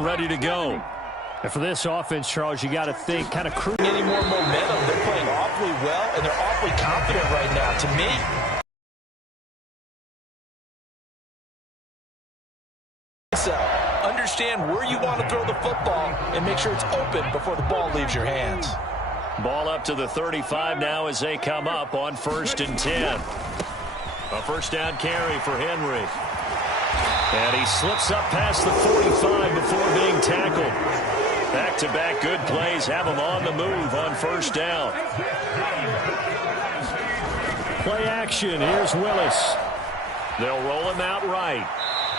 and ready to go. And for this offense, Charles, you got to think kind of cruise. Any more momentum. They're playing awfully well, and they're awfully confident right now. To me, so understand where you want to throw the football and make sure it's open before the ball leaves your hands. Ball up to the 35 now as they come up on 1st and 10. A first down carry for Henry. And he slips up past the 45 before being tackled. Back-to-back good plays have him on the move on 1st down. Play action. Here's Willis. They'll roll him out right.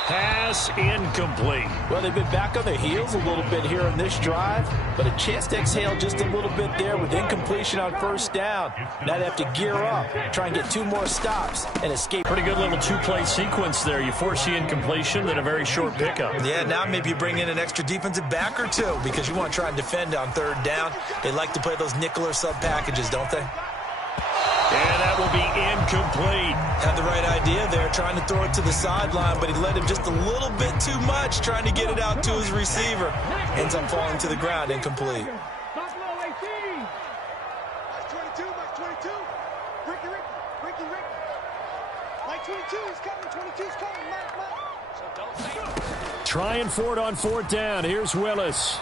Pass incomplete. Well, they've been back on their heels a little bit here in this drive, but a chance to exhale just a little bit there with incompletion on 1st down. Now they have to gear up, try and get 2 more stops, and escape. Pretty good little 2-play sequence there. You force the incompletion, then a very short pickup. Yeah, now maybe you bring in an extra defensive back or 2 because you want to try and defend on 3rd down. They like to play those nickel or sub packages, don't they? And that will be incomplete. Had the right idea there, trying to throw it to the sideline, but he led him just a little bit too much, trying to get it out to his receiver. Ends up falling to the ground, incomplete. Trying for it on 4th down. Here's Willis.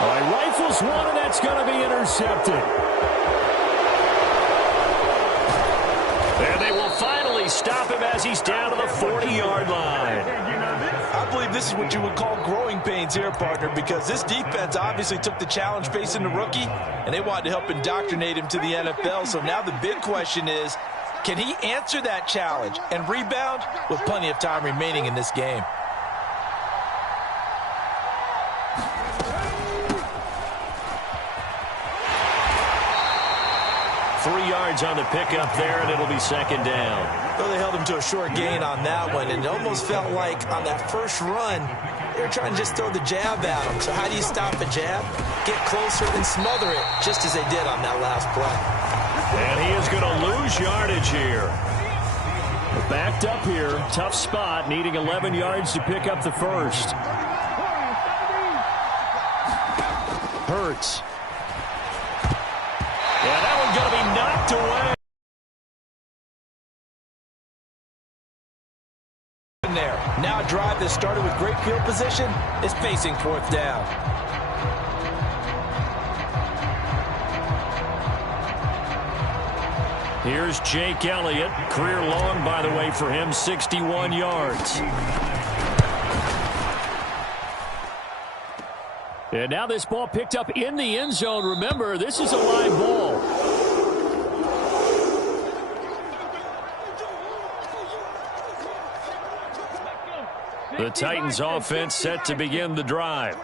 All right, rifles one, and that's going to be intercepted. And they will finally stop him as he's down to the 40-yard line. I believe this is what you would call growing pains here, partner, because this defense obviously took the challenge facing the rookie, and they wanted to help indoctrinate him to the NFL. So now the big question is, can he answer that challenge and rebound with plenty of time remaining in this game? 3 yards on the pickup there, and it'll be 2nd down. Well, they held him to a short gain on that one, and it almost felt like on that first run, they were trying to just throw the jab at him. So how do you stop a jab? Get closer and smother it, just as they did on that last play. And he is going to lose yardage here. Backed up here, tough spot, needing 11 yards to pick up the first. Hurts. Yeah, that one's going to be knocked away. There. Now a drive that started with great field position is facing 4th down. Here's Jake Elliott. Career long, by the way, for him, 61 yards. And now this ball picked up in the end zone. Remember, this is a live ball. The Titans offense set to begin the drive.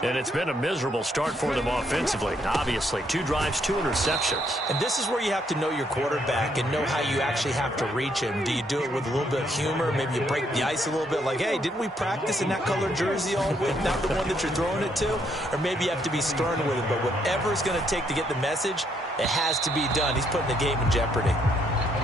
And it's been a miserable start for them offensively. Obviously, 2 drives, 2 interceptions. And this is where you have to know your quarterback and know how you actually have to reach him. Do you do it with a little bit of humor? Maybe you break the ice a little bit like, hey, didn't we practice in that color jersey all week, not the one that you're throwing it to? Or maybe you have to be stern with it. But whatever it's going to take to get the message, it has to be done. He's putting the game in jeopardy.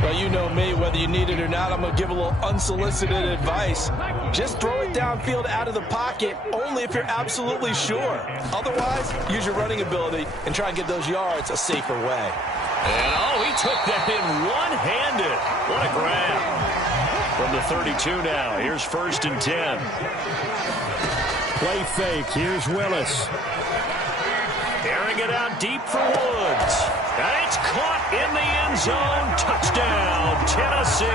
Well, you know me, whether you need it or not, I'm going to give a little unsolicited advice. Just throw it downfield out of the pocket, only if you're absolutely sure. Otherwise, use your running ability and try and get those yards a safer way. And, oh, he took that in one-handed. What a grab. From the 32 now, here's 1st and 10. Play fake, here's Willis. Airing it out deep for Woods. And it's caught in the end zone. Touchdown, Tennessee.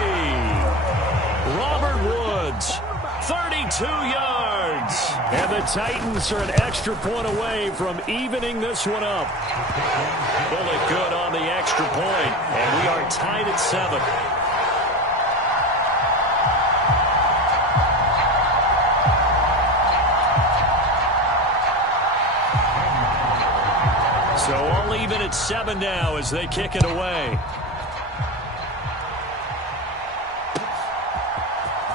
Robert Woods, 32 yards. And the Titans are an extra point away from evening this one up. Bullet good on the extra point. And we are tied at 7. So all even at 7 now as they kick it away.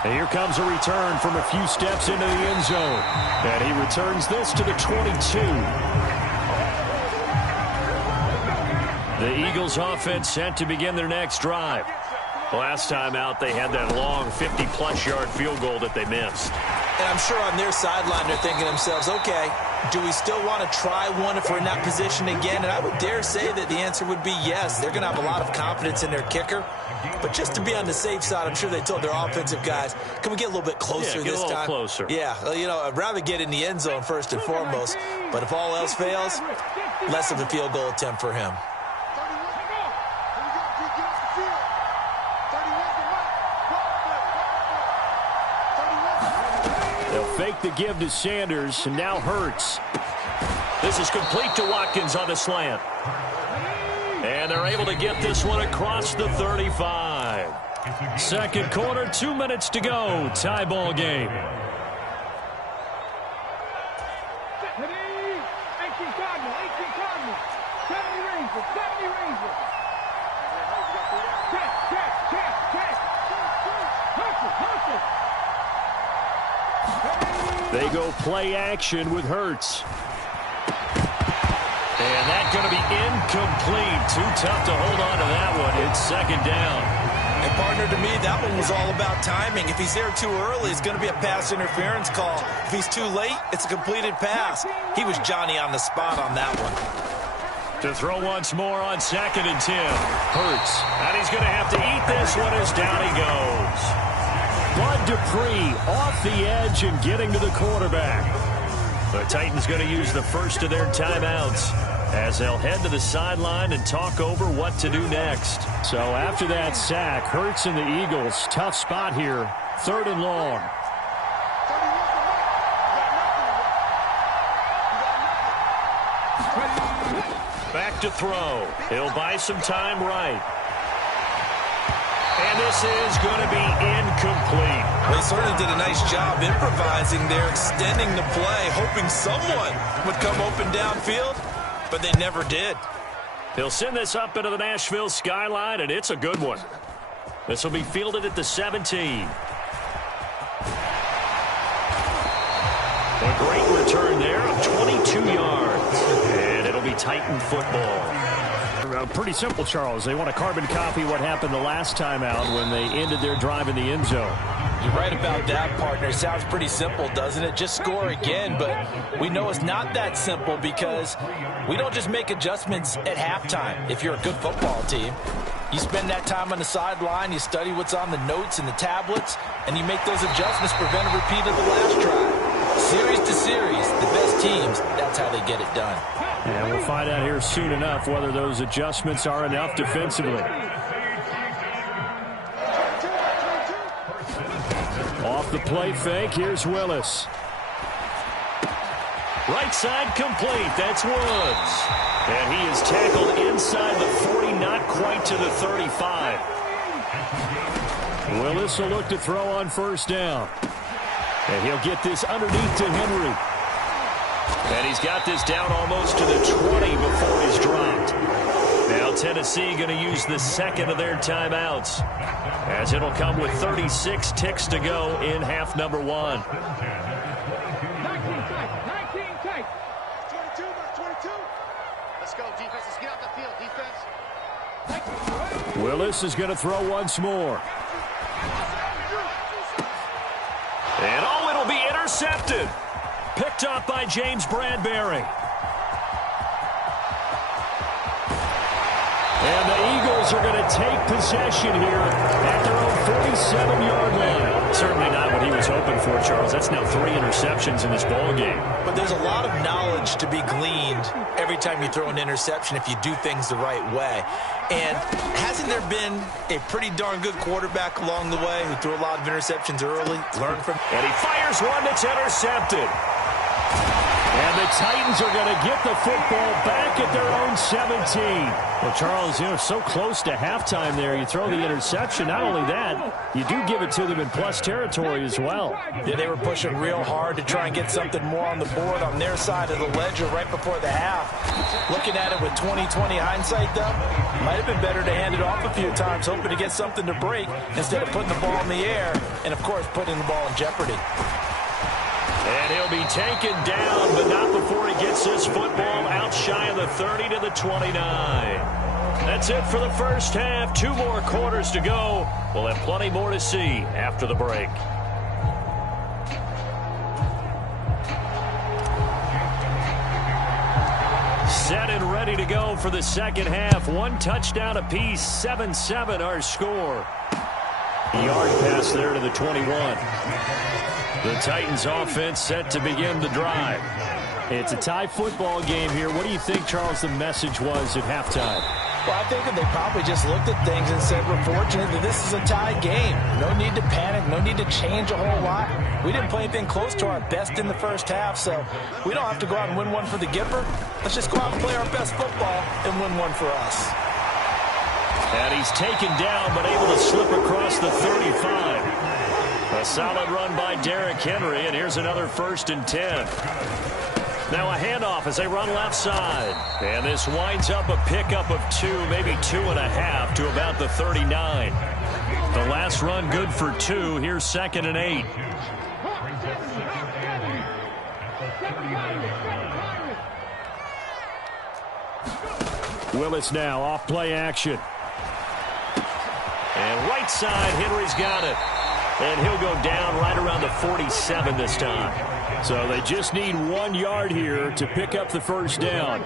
And here comes a return from a few steps into the end zone. And he returns this to the 22. The Eagles offense set to begin their next drive. Last time out, they had that long 50-plus yard field goal that they missed. And I'm sure on their sideline they're thinking to themselves, okay, do we still want to try one if we're in that position again? And I would dare say that the answer would be yes. They're going to have a lot of confidence in their kicker. But just to be on the safe side, I'm sure they told their offensive guys, can we get a little bit closer this time? Get a little closer. Yeah, you know, I'd rather get in the end zone first and foremost. But if all else fails, less of a field goal attempt for him. They'll fake the give to Sanders, and now Hurts. This is complete to Watkins on the slant. And they're able to get this one across the 35. Second quarter, 2 minutes to go. Tie ball game. They go play action with Hurts. And that's going to be incomplete. Too tough to hold on to that one. It's second down. And, partner, to me, that one was all about timing. If he's there too early, it's going to be a pass interference call. If he's too late, it's a completed pass. He was Johnny on the spot on that one. To throw once more on 2nd and 10. Hurts. And he's going to have to eat this one as down he goes. Bud Dupree off the edge and getting to the quarterback. The Titans going to use the first of their timeouts as they'll head to the sideline and talk over what to do next. So after that sack, Hurts and the Eagles, tough spot here, 3rd and long. Back to throw. He'll buy some time right. And this is going to be incomplete. They certainly did a nice job improvising there, extending the play, hoping someone would come open downfield, but they never did. He'll send this up into the Nashville skyline, and it's a good one. This will be fielded at the 17. A great return there of 22 yards. And it'll be Titan football. Pretty simple, Charles. They want to carbon copy what happened the last time out when they ended their drive in the end zone. You're right about that, partner. Sounds pretty simple, doesn't it? Just score again, but we know it's not that simple because we don't just make adjustments at halftime. If you're a good football team, you spend that time on the sideline, you study what's on the notes and the tablets, and you make those adjustments, prevent a repeat of the last drive. Series to series, the best teams, that's how they get it done. And we'll find out here soon enough whether those adjustments are enough defensively. Off the play fake, here's Willis. Right side complete, that's Woods. And he is tackled inside the 40, not quite to the 35. Willis will look to throw on 1st down. And he'll get this underneath to Henry. And he's got this down almost to the 20 before he's dropped. Now Tennessee going to use the 2nd of their timeouts, as it'll come with 36 ticks to go in half number 1. 19 tight. 22, 22. Let's go, defense. Let's get out the field, defense. Willis is going to throw once more. And it'll be intercepted. Picked up by James Bradbury. And the Eagles are going to take possession here at their own 47-yard line. Certainly not what he was hoping for, Charles. That's now 3 interceptions in this ball game. But there's a lot of knowledge to be gleaned every time you throw an interception if you do things the right way. And hasn't there been a pretty darn good quarterback along the way who threw a lot of interceptions early, learned from? And he fires one that's intercepted. And the Titans are going to get the football back at their own 17. Well, Charles, you know, so close to halftime there. You throw the interception. Not only that, you do give it to them in plus territory as well. Yeah, they were pushing real hard to try and get something more on the board on their side of the ledger right before the half. Looking at it with 20/20 hindsight, though, might have been better to hand it off a few times, hoping to get something to break instead of putting the ball in the air and, of course, putting the ball in jeopardy. And he'll be taken down, but not before he gets this football out shy of the 30 to the 29. That's it for the first half. 2 more quarters to go. We'll have plenty more to see after the break. Set and ready to go for the second half. 1 touchdown apiece. 7-7 our score. Yard pass there to the 21. The Titans offense set to begin the drive. It's a tie football game here. What do you think, Charles, the message was at halftime? Well, I think that they probably just looked at things and said, we're fortunate that this is a tie game. No need to panic. No need to change a whole lot. We didn't play anything close to our best in the first half, so we don't have to go out and win one for the Gipper. Let's just go out and play our best football and win one for us. And he's taken down, but able to slip across the 35. A solid run by Derrick Henry, and here's another 1st and 10. Now a handoff as they run left side. And this winds up a pickup of 2, maybe 2.5 to about the 39. The last run good for 2. Here's 2nd and 8. Willis now off play action. And right side, Henry's got it. And he'll go down right around the 47 this time. So they just need 1 yard here to pick up the first down.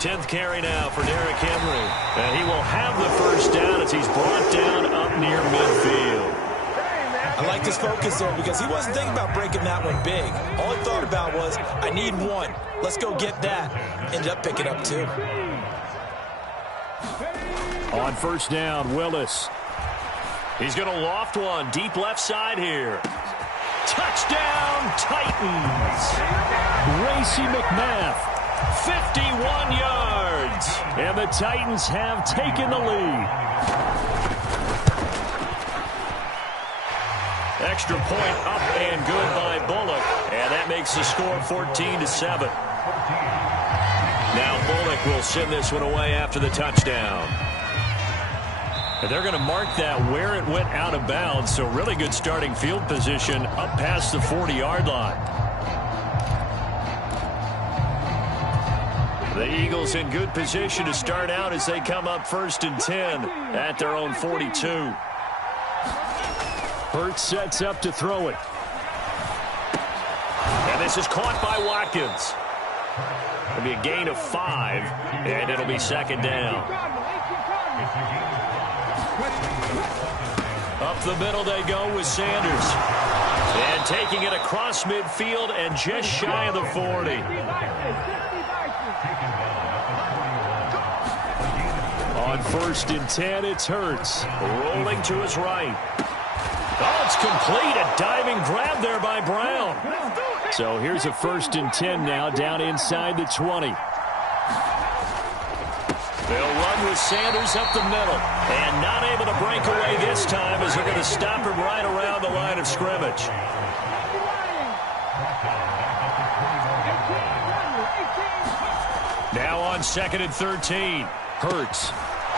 10th carry now for Derrick Henry. And he will have the first down as he's brought down up near midfield. I like this focus there because he wasn't thinking about breaking that one big. All he thought about was, I need 1. Let's go get that. Ended up picking up 2. On first down, Willis. He's going to loft one deep left side here. Touchdown, Titans. Racey McMath, 51 yards. And the Titans have taken the lead. Extra point up and good by Bullock. And that makes the score 14-7. Now Bullock will send this one away after the touchdown. And they're going to mark that where it went out of bounds. So really good starting field position up past the 40-yard line. The Eagles in good position to start out as they come up 1st and 10 at their own 42. Hurts sets up to throw it. And this is caught by Watkins. It'll be a gain of 5, and it'll be 2nd down. Up the middle they go with Sanders. And taking it across midfield and just shy of the 40. On 1st and 10, it's Hurts. Rolling to his right. Oh, it's complete. A diving grab there by Brown. So here's a 1st and 10 now down inside the 20. They'll run with Sanders up the middle. And not able to break away this time as they're going to stop him right around the line of scrimmage. Now on 2nd and 13. Hurts.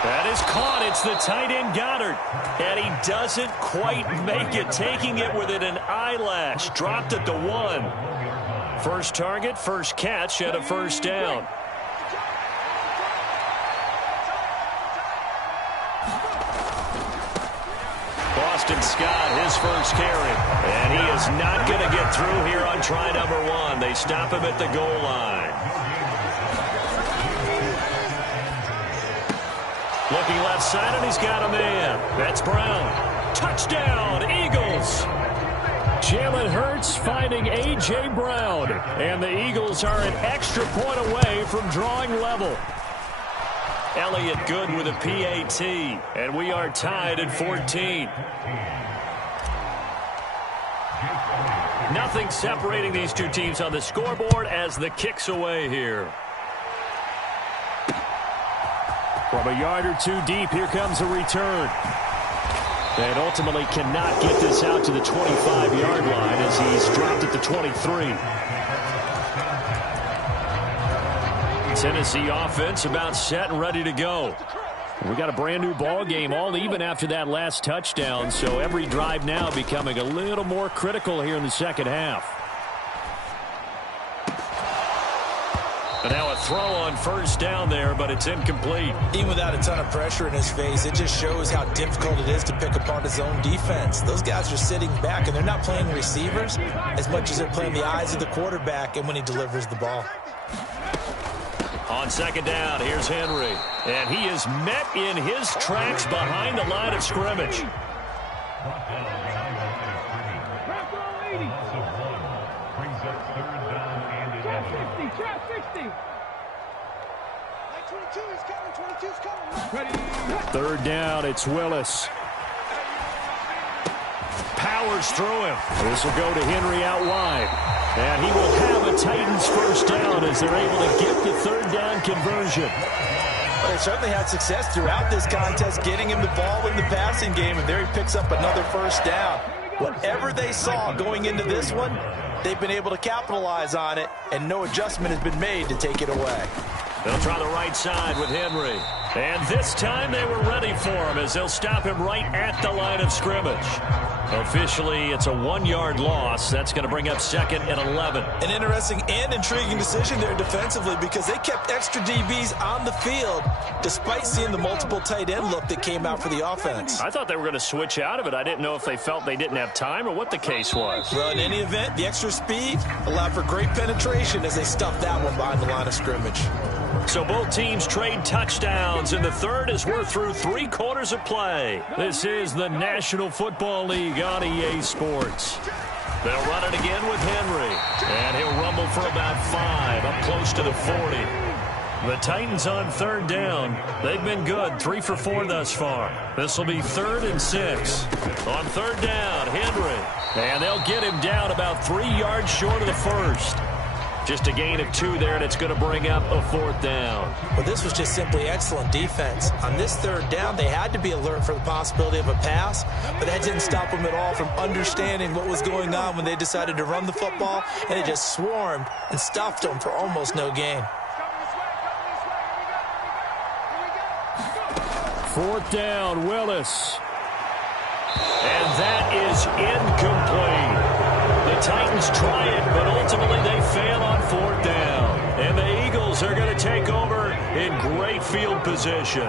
That is caught. It's the tight end Goddard. And he doesn't quite make it. Taking it within an eyelash. Dropped at the 1. First target, first catch, and a 1st down. Boston Scott, his first carry. And he is not going to get through here on try number 1. They stop him at the goal line. Looking left side, and he's got a man. That's Brown. Touchdown, Eagles. Jalen Hurts finding A.J. Brown. And the Eagles are an extra point away from drawing level. Elliott good with a PAT. And we are tied at 14. Nothing separating these two teams on the scoreboard as the kick's away here. From a yard or 2 deep, here comes a return. And ultimately cannot get this out to the 25-yard line as he's dropped at the 23. Tennessee offense about set and ready to go. We got a brand new ball game, all even after that last touchdown. So every drive now becoming a little more critical here in the second half. And now a throw on first down there, but it's incomplete. Even without a ton of pressure in his face, it just shows how difficult it is to pick apart his own defense. Those guys are sitting back, and they're not playing receivers as much as they're playing the eyes of the quarterback and when he delivers the ball. On second down, here's Henry. And he is met in his tracks behind the line of scrimmage. Third down, it's Willis. Powers through him. This will go to Henry out wide. And he will have a Titans first down as they're able to get the third down conversion. Well, they certainly had success throughout this contest, getting him the ball in the passing game, and there he picks up another first down. Whatever they saw going into this one, they've been able to capitalize on it, and no adjustment has been made to take it away. They'll try the right side with Henry. And this time they were ready for him as they'll stop him right at the line of scrimmage. Officially, it's a 1-yard loss. That's going to bring up second and 11. An interesting and intriguing decision there defensively because they kept extra DBs on the field despite seeing the multiple tight end look that came out for the offense. I thought they were going to switch out of it. I didn't know if they felt they didn't have time or what the case was. Well, in any event, the extra speed allowed for great penetration as they stuffed that one behind the line of scrimmage. So both teams trade touchdowns in the third as we're through 3 quarters of play. This is the National Football League on EA Sports. They'll run it again with Henry. And he'll rumble for about 5, up close to the 40. The Titans on third down. They've been good, 3 for 4 thus far. This will be 3rd and 6. On third down, Henry. And they'll get him down about 3 yards short of the first. Just a gain of 2 there, and it's going to bring up a 4th down. Well, this was just simply excellent defense. On this third down, they had to be alert for the possibility of a pass, but that didn't stop them at all from understanding what was going on when they decided to run the football, and they just swarmed and stuffed them for almost no gain. 4th down, Willis. And that is incomplete. The Titans try it, but ultimately they fail on 4th down. And the Eagles are going to take over in great field position.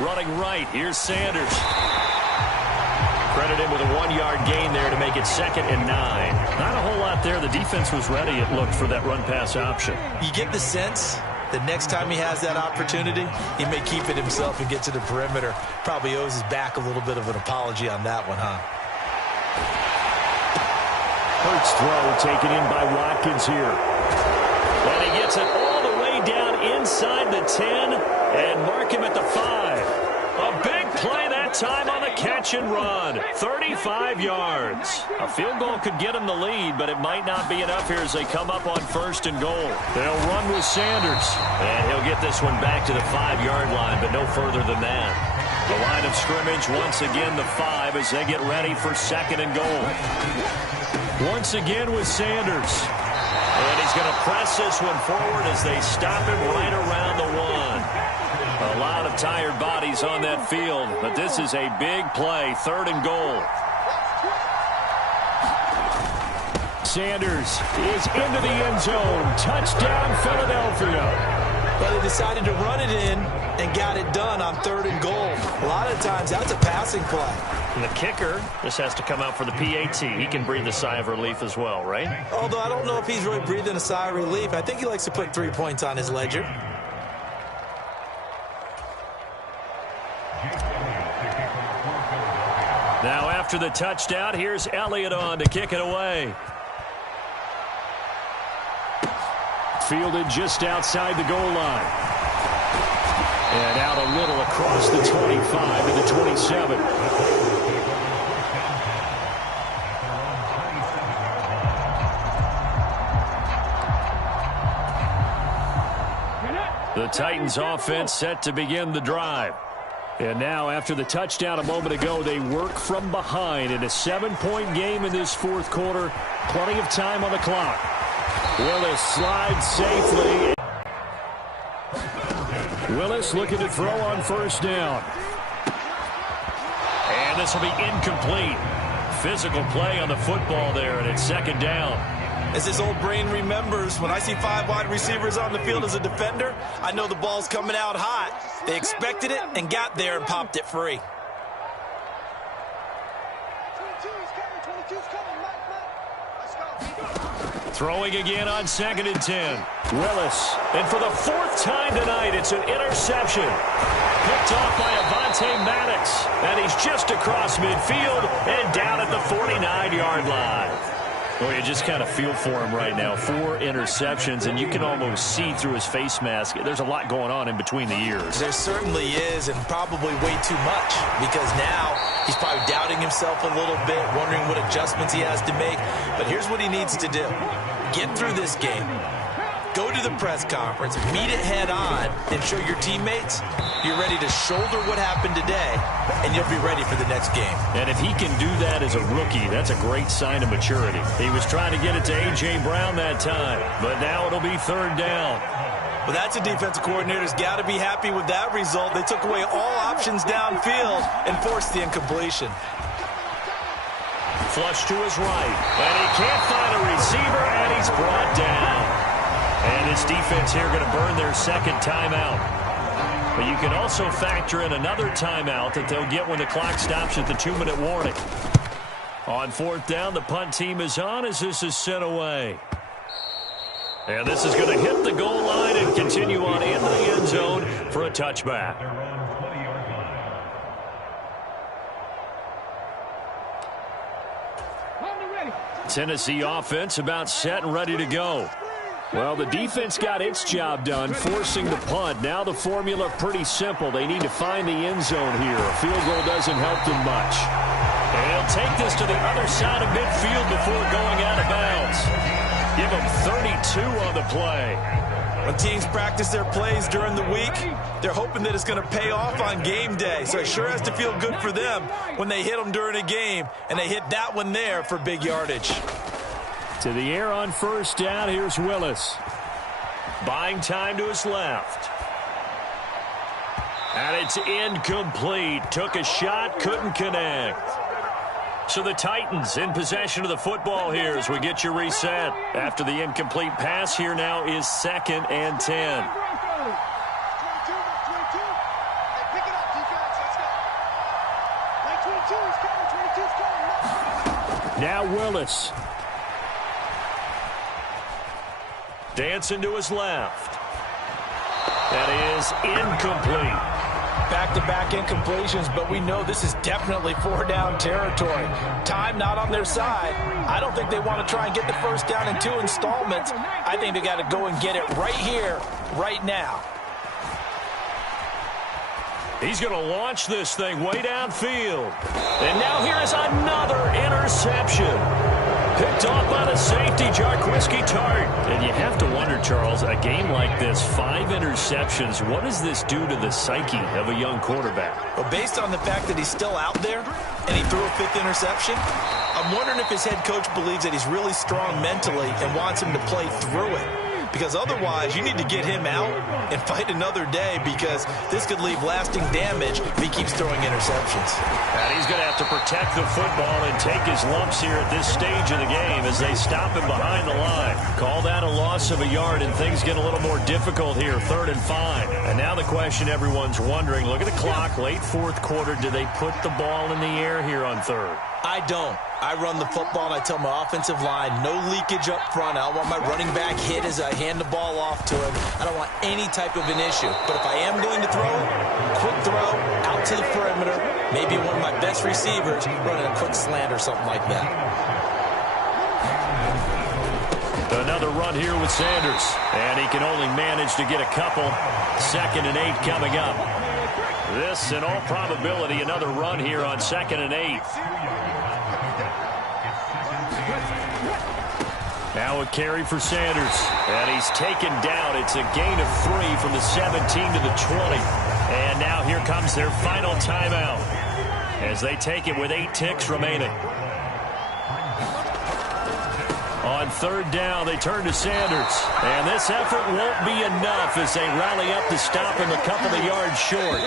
Running right, here's Sanders. Credit him with a 1-yard gain there to make it 2nd and 9. Not a whole lot there. The defense was ready, it looked, for that run-pass option. You get the sense that next time he has that opportunity, he may keep it himself and get to the perimeter. Probably owes his back a little bit of an apology on that one, huh? Hurts throw taken in by Watkins here. And he gets it all the way down inside the 10 and mark him at the 5. A big play that time on the catch and run. 35 yards. A field goal could get him the lead, but it might not be enough here as they come up on 1st and goal. They'll run with Sanders. And he'll get this one back to the 5-yard line, but no further than that. The line of scrimmage, once again, the 5 as they get ready for 2nd and goal. Once again with Sanders. And he's going to press this one forward as they stop him right around the 1. A lot of tired bodies on that field, but this is a big play, 3rd and goal. Sanders is into the end zone. Touchdown, Philadelphia. Well, they decided to run it in and got it done on 3rd and goal. A lot of times, that's a passing play. And the kicker just has to come out for the PAT. He can breathe a sigh of relief as well, right? Although I don't know if he's really breathing a sigh of relief. I think he likes to put 3 points on his ledger. Now after the touchdown, here's Elliott on to kick it away. Fielded just outside the goal line. And out a little across the 25 to the 27. The Titans offense set to begin the drive. And now, after the touchdown a moment ago, they work from behind in a 7-point game in this 4th quarter. Plenty of time on the clock. Willis slides safely. Willis looking to throw on 1st down. And this will be incomplete. Physical play on the football there, and it's second down. As his old brain remembers, when I see 5 wide receivers on the field as a defender, I know the ball's coming out hot. They expected it and got there and popped it free. Throwing again on 2nd and 10. Willis. And for the 4th time tonight, it's an interception. Picked off by Avonte Maddox. And he's just across midfield and down at the 49-yard line. Well, you just kind of feel for him right now. 4 interceptions, and you can almost see through his face mask. There's a lot going on in between the ears. There certainly is, and probably way too much, because now he's probably doubting himself a little bit, wondering what adjustments he has to make. But here's what he needs to do. Get through this game. Go to the press conference, meet it head on, and show your teammates you're ready to shoulder what happened today, and you'll be ready for the next game. And if he can do that as a rookie, that's a great sign of maturity. He was trying to get it to A.J. Brown that time, but now it'll be 3rd down. Well, that's a defensive coordinator's got to be happy with that result. They took away all options downfield and forced the incompletion. Flush to his right, and he can't find a receiver, and he's brought down. And this defense here going to burn their 2nd timeout. But you can also factor in another timeout that they'll get when the clock stops at the 2-minute warning. On 4th down, the punt team is on as this is sent away. And this is going to hit the goal line and continue on into the end zone for a touchback. Tennessee offense about set and ready to go. Well, the defense got its job done, forcing the punt. Now the formula pretty simple. They need to find the end zone here. A field goal doesn't help them much. And he'll take this to the other side of midfield before going out of bounds. Give him 32 on the play. When teams practice their plays during the week, they're hoping that it's going to pay off on game day. So it sure has to feel good for them when they hit them during a game, and they hit that one there for big yardage. To the air on 1st down, here's Willis. Buying time to his left. And it's incomplete. Took a shot, couldn't connect. So the Titans in possession of the football here as we get you reset. After the incomplete pass, here now is 2nd and 10. Now Willis. Dancing to his left. That is incomplete. Back-to-back incompletions, but we know this is definitely 4-down territory. Time not on their side. I don't think they want to try and get the 1st down in 2 installments. I think they got to go and get it right here, right now. He's going to launch this thing way downfield. And now here is another interception. Picked off by the safety, Jarquiski Tart. And you have to wonder, Charles, a game like this, 5 interceptions, what does this do to the psyche of a young quarterback? Well, based on the fact that he's still out there and he threw a 5th interception, I'm wondering if his head coach believes that he's really strong mentally and wants him to play through it. Because otherwise, you need to get him out and fight another day, because this could leave lasting damage if he keeps throwing interceptions. And he's going to have to protect the football and take his lumps here at this stage of the game as they stop him behind the line. Call that a loss of a yard, and things get a little more difficult here, 3rd and 5. And now the question everyone's wondering, look at the clock, late 4th quarter, do they put the ball in the air here on 3rd? I don't. I run the football, and I tell my offensive line, no leakage up front. I don't want my running back hit as I hand the ball off to him. I don't want any type of an issue. But if I am going to throw, quick throw, out to the perimeter, maybe one of my best receivers running a quick slant or something like that. Another run here with Sanders. And he can only manage to get a couple. 2nd and 8 coming up. This, in all probability, another run here on 2nd and 8. Now a carry for Sanders. And he's taken down. It's a gain of 3 from the 17 to the 20. And now here comes their final timeout as they take it with 8 ticks remaining. On 3rd down, they turn to Sanders. And this effort won't be enough as they rally up to stop him a couple of yards short.